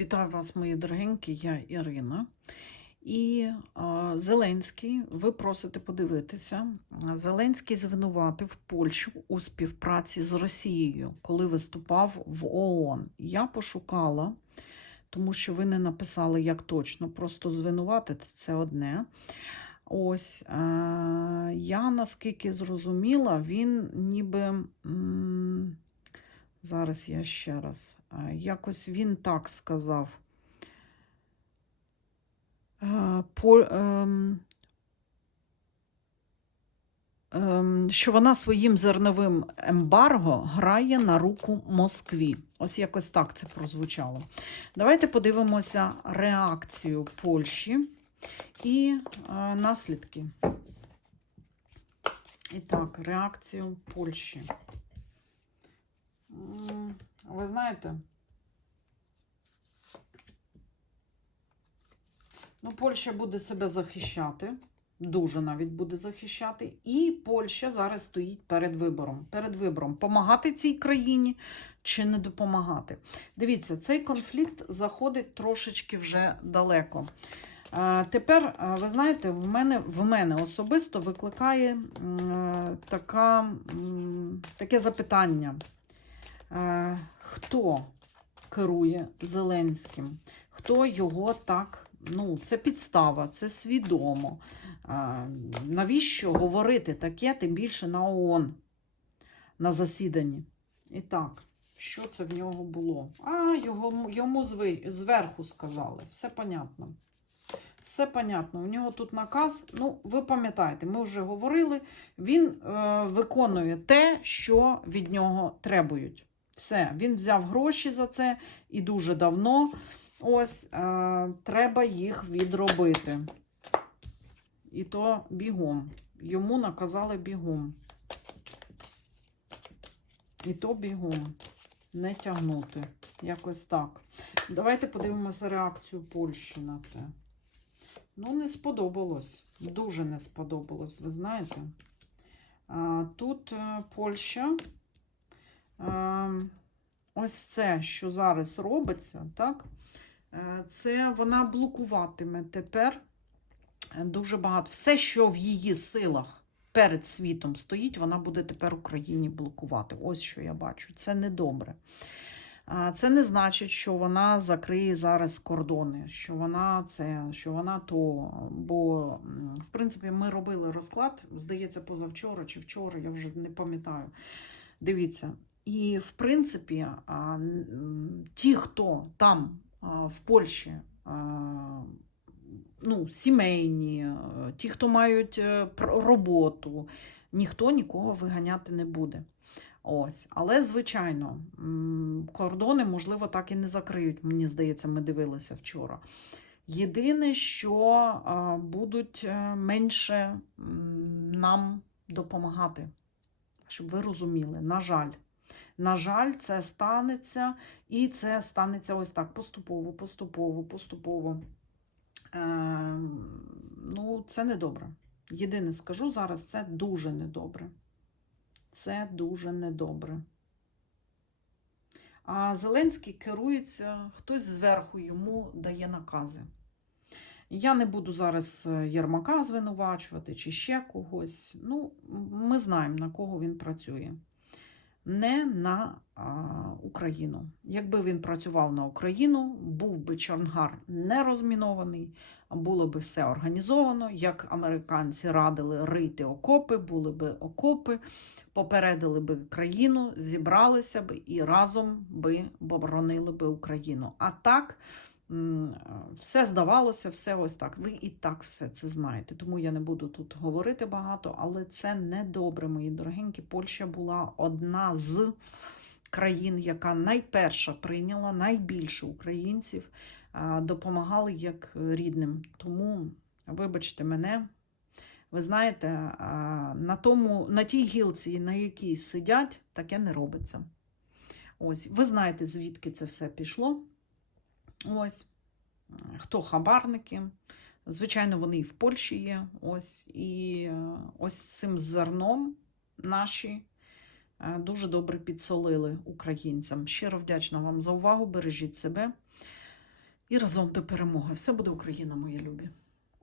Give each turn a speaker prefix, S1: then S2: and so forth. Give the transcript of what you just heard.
S1: Вітаю вас, мої дорогенькі, я Ірина. І а, Зеленський, ви просите подивитися. Зеленський звинуватив Польщу у співпраці з Росією, коли виступав в ООН. Я пошукала, тому що ви не написали, як точно, просто звинуватити це одне. Ось е, я наскільки зрозуміла, він ніби. м, Зараз я ще раз. Е, Якось він так сказав. Е, ем, ем, що вона своїм зерновим ембарго грає на руку Москві. Ось якось так це прозвучало. Давайте подивимося реакцію Польщі і е, наслідки. І так, реакцію Польщі. Ви знаєте, ну, Польща буде себе захищати, дуже навіть буде захищати, і Польща зараз стоїть перед вибором. Перед вибором помагати цій країні чи не допомагати. Дивіться, цей конфлікт заходить трошечки вже далеко. Е, Тепер, е, ви знаєте, в мене, в мене особисто викликає е, така, таке запитання. Е, Хто керує Зеленським? Хто його так? Ну, це підстава, це свідомо. Е, Навіщо говорити таке, тим більше на ООН, на засіданні? І так, що це в нього було? А, його, йому зверху сказали. Все понятно. Все понятно. У нього тут наказ. Ну, ви пам'ятаєте, ми вже говорили, він е, виконує те, що від нього требують. Все, він взяв гроші за це і дуже давно. Ось е, треба їх відробити. І то бігом. Йому наказали бігом. І то бігом. Не тягнути. Якось так. Давайте подивимося реакцію Польщі на це. Ну, не сподобалось. Дуже не сподобалось, ви знаєте. Тут е, Польща. Е, Ось це, що зараз робиться, так? е, Це вона блокуватиме тепер е, дуже багато. Все, що в її силах перед світом стоїть, вона буде тепер Україні блокувати. Ось що я бачу. Це недобре. Це не значить, що вона закриє зараз кордони, що вона це, що вона то. Бо, в принципі, ми робили розклад, здається, позавчора чи вчора, я вже не пам'ятаю. Дивіться. І, в принципі, ті, хто там в Польщі, ну, сімейні, ті, хто мають е, роботу, ніхто нікого виганяти не буде. Ось, але звичайно, кордони, можливо, так і не закриють. Мені здається, ми дивилися вчора. Єдине, що будуть е, менше нам допомагати, щоб ви розуміли, на жаль. На жаль, це станеться, і це станеться ось так: поступово, поступово, поступово. Е, ну, це недобре. Єдине скажу зараз, це дуже недобре. Це дуже недобре. А Зеленський керується, хтось зверху йому дає накази. Я не буду зараз е, Єрмака звинувачувати чи ще когось. Ну, ми знаємо, на кого він працює. Не на Україну. Якби він працював на Україну, був би Чонгар не розмінований, було би все організовано, як американці радили рити окопи, були би окопи, попередили би країну, зібралися б і разом би боронили би Україну. А так все здавалося, все ось так. Ви і так все це знаєте. Тому я не буду тут говорити багато, але це не добре, мої дорогенькі. Польща була одна з країн, яка найперша прийняла найбільше українців, допомагали як рідним. Тому, вибачте мене. Ви знаєте, на тому, на тій гілці, на якій сидять, таке не робиться. Ось, ви знаєте, звідки це все пішло. Ось, хто хабарники. Звичайно, вони і в Польщі є. Ось, і е, ось цим зерном наші е, дуже добре підсолили українцям. Щиро вдячна вам за увагу. Бережіть себе. і разом до перемоги. Все буде Україна, мої любі.